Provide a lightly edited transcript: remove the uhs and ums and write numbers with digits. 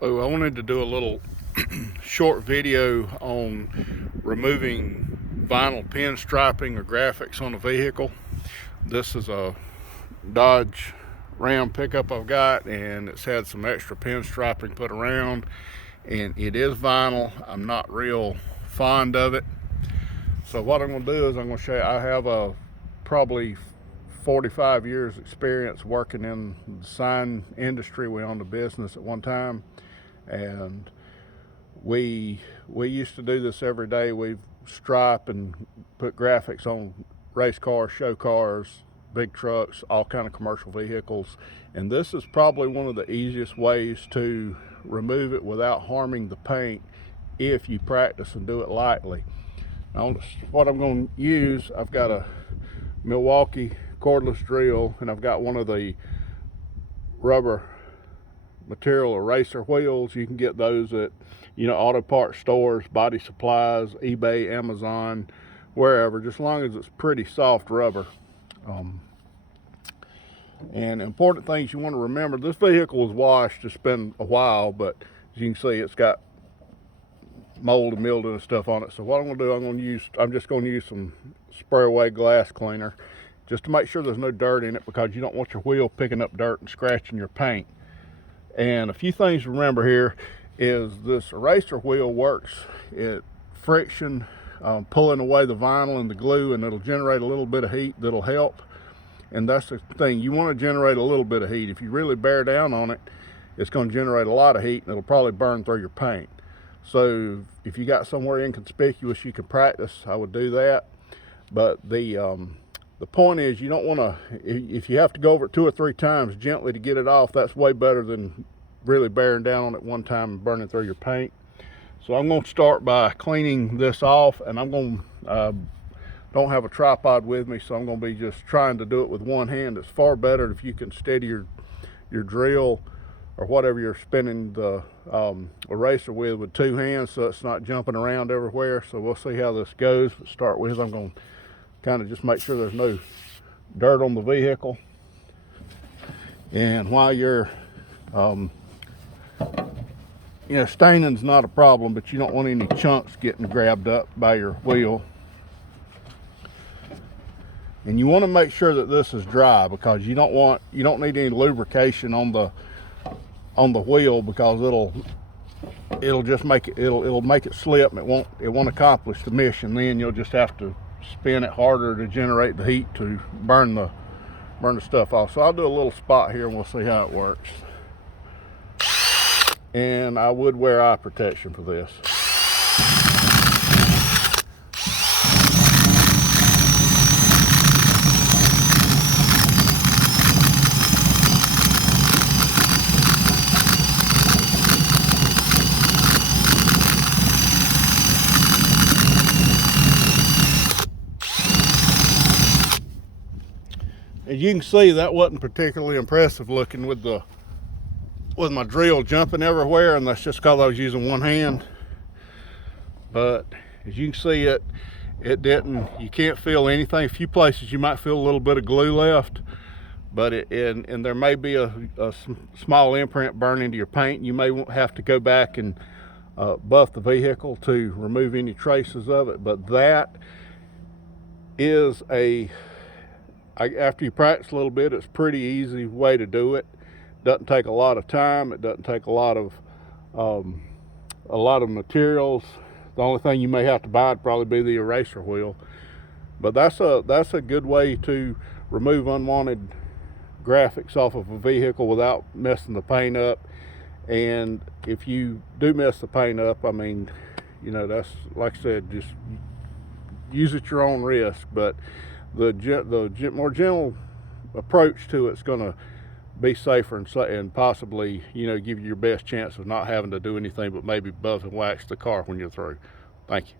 Oh, I wanted to do a little short video on removing vinyl pin striping or graphics on a vehicle. This is a Dodge Ram pickup I've got, and it's had some extra pin striping put around, and it is vinyl. I'm not real fond of it. So what I'm going to do is I'm going to show you, I have a probably 45 years experience working in the sign industry. We owned a business at one time, and we used to do this every day. We stripe and put graphics on race cars, show cars, big trucks, all kind of commercial vehicles. And this is probably one of the easiest ways to remove it without harming the paint if you practice and do it lightly. Now, what I'm going to use, I've got a Milwaukee cordless drill, and I've got one of the rubber material eraser wheels. You can get those at auto parts stores, body supplies, eBay, Amazon, wherever, just as long as it's pretty soft rubber. And important things you want to remember: this vehicle was washed. It's been a while, but as you can see, it's got mold and mildew and stuff on it. So what I'm going to do, I'm just going to use some spray away glass cleaner just to make sure there's no dirt in it, because you don't want your wheel picking up dirt and scratching your paint. And a few things to remember here is this eraser wheel works at friction, pulling away the vinyl and the glue, and it'll generate a little bit of heat that'll help. And that's the thing, you want to generate a little bit of heat. If you really bear down on it, it's going to generate a lot of heat, and it'll probably burn through your paint. So if you got somewhere inconspicuous you can practice, I would do that. But the point is, you don't want to, if you have to go over it 2 or 3 times gently to get it off, that's way better than really bearing down on it one time and burning through your paint. So I'm going to start by cleaning this off, and I'm going to, don't have a tripod with me, so I'm going to be just trying to do it with one hand. It's far better if you can steady your drill or whatever you're spinning the eraser with 2 hands, so it's not jumping around everywhere. So we'll see how this goes. To start with, I'm going to kind of just make sure there's no dirt on the vehicle. And while you're staining's not a problem, but you don't want any chunks getting grabbed up by your wheel. And you want to make sure that this is dry, because you don't need any lubrication on the wheel, because it'll just make it slip, and it won't accomplish the mission. Then you'll just have to spin it harder to generate the heat to burn the stuff off. So I'll do a little spot here and we'll see how it works. And I would wear eye protection for this. As you can see, that wasn't particularly impressive looking with my drill jumping everywhere, and that's just because I was using one hand. But as you can see, it didn't, you can't feel anything. A few places you might feel a little bit of glue left, but and there may be a small imprint burn into your paint. You may have to go back and buff the vehicle to remove any traces of it. But that is after you practice a little bit, it's a pretty easy way to do it. Doesn't take a lot of time. It doesn't take a lot of materials. The only thing you may have to buy would probably be the eraser wheel. But that's a good way to remove unwanted graphics off of a vehicle without messing the paint up. And if you do mess the paint up, I mean, that's, like I said, just use at your own risk. But the more gentle approach to it's going to be safer and possibly give you your best chance of not having to do anything but maybe buff and wax the car when you're through. Thank you.